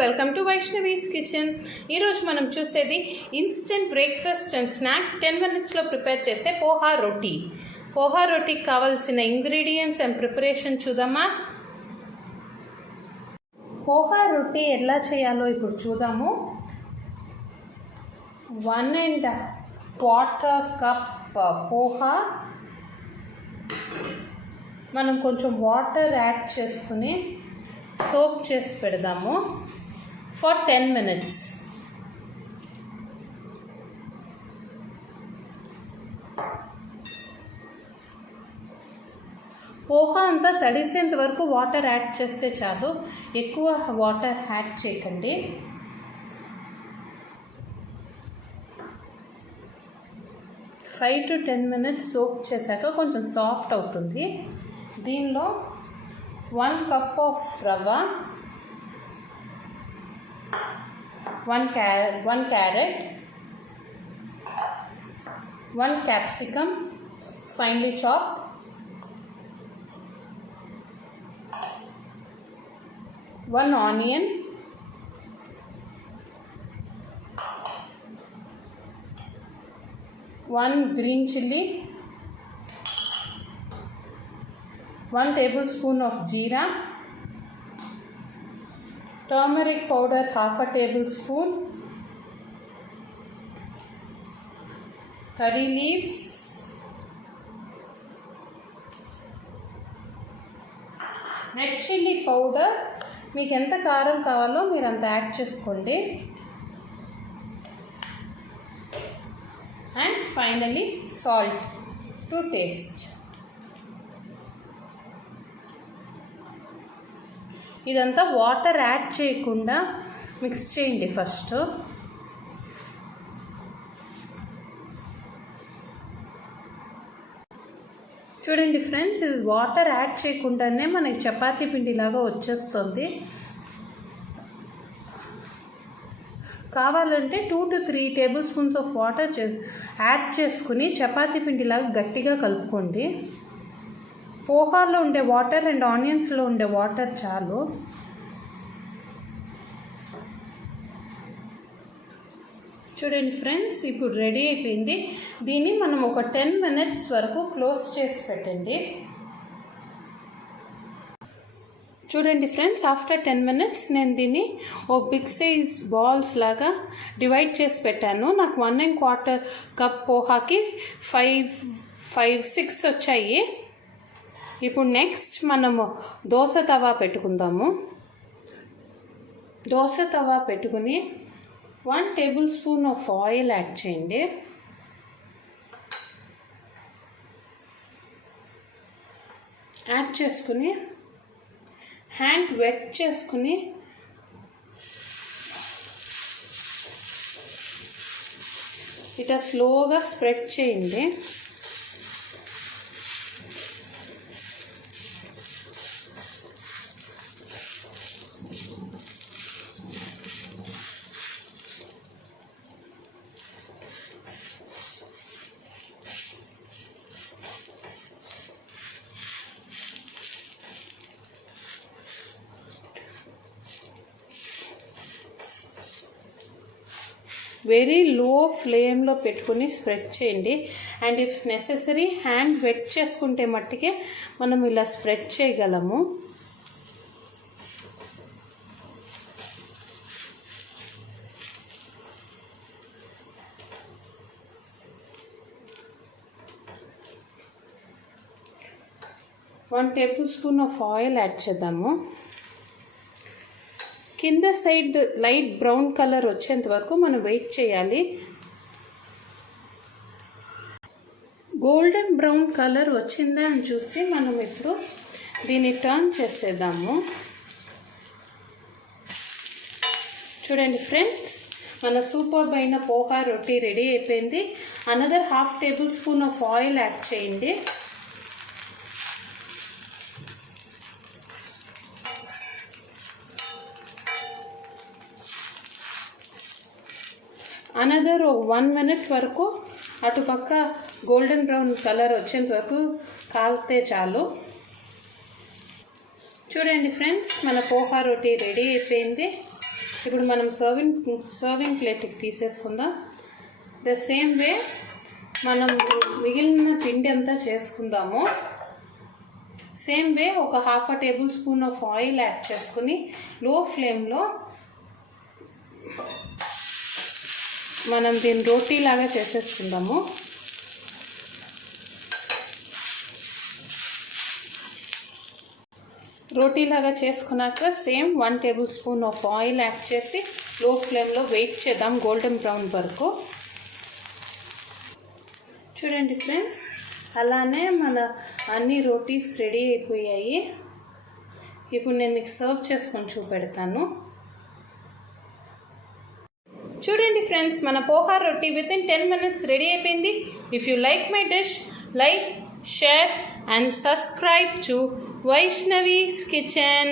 Welcome to Vaishnavi's కిచెన్. ఈరోజు మనం చూసేది ఇన్స్టెంట్ బ్రేక్ఫాస్ట్ అండ్ స్నాక్ 10 minutesలో ప్రిపేర్ చేసే పోహా రోటీ. పోహా రోటీకి కావాల్సిన ఇంగ్రీడియంట్స్ అండ్ ప్రిపరేషన్ చూద్దామా. పోహా రోటీ ఎలా చేయాలో ఇప్పుడు చూద్దాము. 1.25 cup పోహా, మనం కొంచెం వాటర్ యాడ్ చేసుకుని సోక్ చేసి పెడదాము ఫర్ 10 minutes. పోహా అంతా తడిసేంత వరకు వాటర్ యాడ్ చేస్తే చాలు, ఎక్కువ వాటర్ యాడ్ చేయకండి. ఫైవ్ టు 10 minutes సోక్ చేశాక కొంచెం సాఫ్ట్ అవుతుంది. దీనిలో 1 cup of rava, 1 carrot, 1 capsicum finely chopped, 1 onion, 1 green chilli, 1 tablespoon of jeera, turmeric powder half a tablespoon, curry leaves, red chilli powder, మీకు ఎంత కారం కావాలో మీరు అంత యాడ్ చేసుకోండి. And finally salt to taste. ఇదంతా వాటర్ యాడ్ చేయకుండా మిక్స్ చేయండి ఫస్ట్. చూడండి ఫ్రెండ్స్, ఇది వాటర్ యాడ్ చేయకుండానే మనకి చపాతీ పిండిలాగా వచ్చేస్తుంది. కావాలంటే 2 to 3 tablespoons ఆఫ్ వాటర్ యాడ్ చేసుకుని చపాతీ పిండిలాగా గట్టిగా కలుపుకోండి. పోహాలో ఉండే వాటర్ అండ్ ఆనియన్స్లో ఉండే వాటర్ చాలు. చూడండి ఫ్రెండ్స్, ఇప్పుడు రెడీ అయిపోయింది. దీన్ని మనం ఒక 10 minutes వరకు క్లోజ్ చేసి పెట్టండి. చూడండి ఫ్రెండ్స్, ఆఫ్టర్ 10 minutes నేను దీన్ని ఒక బిగ్ సైజ్ బాల్స్ లాగా డివైడ్ చేసి పెట్టాను. నాకు 1.25 cup పోహాకి 5-6 వచ్చాయి. ఇప్పుడు నెక్స్ట్ మనము దోశ తవా పెట్టుకుందాము. దోశ తవా పెట్టుకుని 1 tablespoon ఆఫ్ ఆయిల్ యాడ్ చేయండి. యాడ్ చేసుకుని హ్యాండ్ వెట్ చేసుకుని ఇట్లా స్లోగా స్ప్రెడ్ చేయండి. వెరీ లో ఫ్లేమ్లో పెట్టుకుని స్ప్రెడ్ చేయండి. And if necessary hand wet చేసుకుంటే మట్టుకే మనం ఇలా స్ప్రెడ్ చేయగలము. One tablespoon of oil add చేద్దాము. కింద సైడ్ లైట్ బ్రౌన్ కలర్ వచ్చేంత వరకు మనం వెయిట్ చేయాలి. గోల్డెన్ బ్రౌన్ కలర్ వచ్చిందా అని చూసి మనం ఇప్పుడు దీన్ని టర్న్ చేసేద్దాము. చూడండి ఫ్రెండ్స్, మన సూపర్బ్ అయిన పోహా రోటీ రెడీ అయిపోయింది. అనదర్ 1/2 tablespoon ఆఫ్ ఆయిల్ యాడ్ చేయండి. అనదర్ 1 minute వరకు అటుపక్క గోల్డెన్ బ్రౌన్ కలర్ వచ్చేంత వరకు కాలితే చాలు. చూడండి ఫ్రెండ్స్, మన పోహా రోటీ రెడీ అయిపోయింది. ఇప్పుడు మనం సర్వింగ్ ప్లేట్కి తీసేసుకుందాం. ద సేమ్ వే మనం మిగిలిన పిండి అంతా చేసుకుందాము. సేమ్ వే ఒక 1/2 table spoon of oil add చేసుకుని లో ఫ్లేమ్లో మనం దీన్ని రోటీ లాగా చేసేసుకుందాము. రోటీ లాగా చేసుకున్నాక సేమ్ 1 table spoon of oil add చేసి లో ఫ్లేమ్లో వెయిట్ చేద్దాం గోల్డెన్ బ్రౌన్ వరకు. చూడండి ఫ్రెండ్స్, అలానే మన అన్ని రోటీస్ రెడీ అయిపోయాయి. ఇప్పుడు నేను మీకు సర్వ్ చేసుకొని చూపెడతాను. చూడండి ఫ్రెండ్స్, మన పోహా రోటీ వితిన్ 10 minutes రెడీ అయిపోయింది. If you like my dish, like, share and subscribe to Vaishnavi's Kitchen.